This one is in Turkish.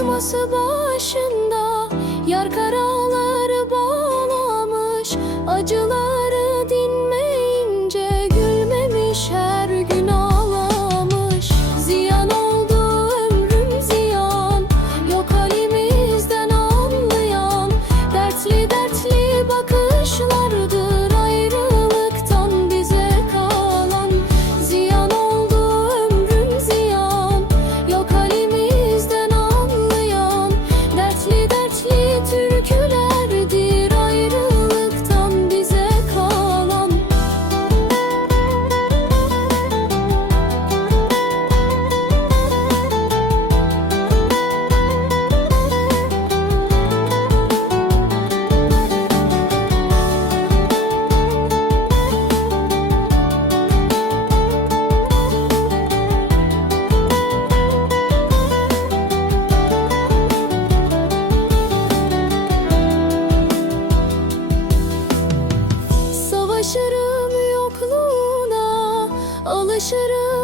Kazması başında yar kara should have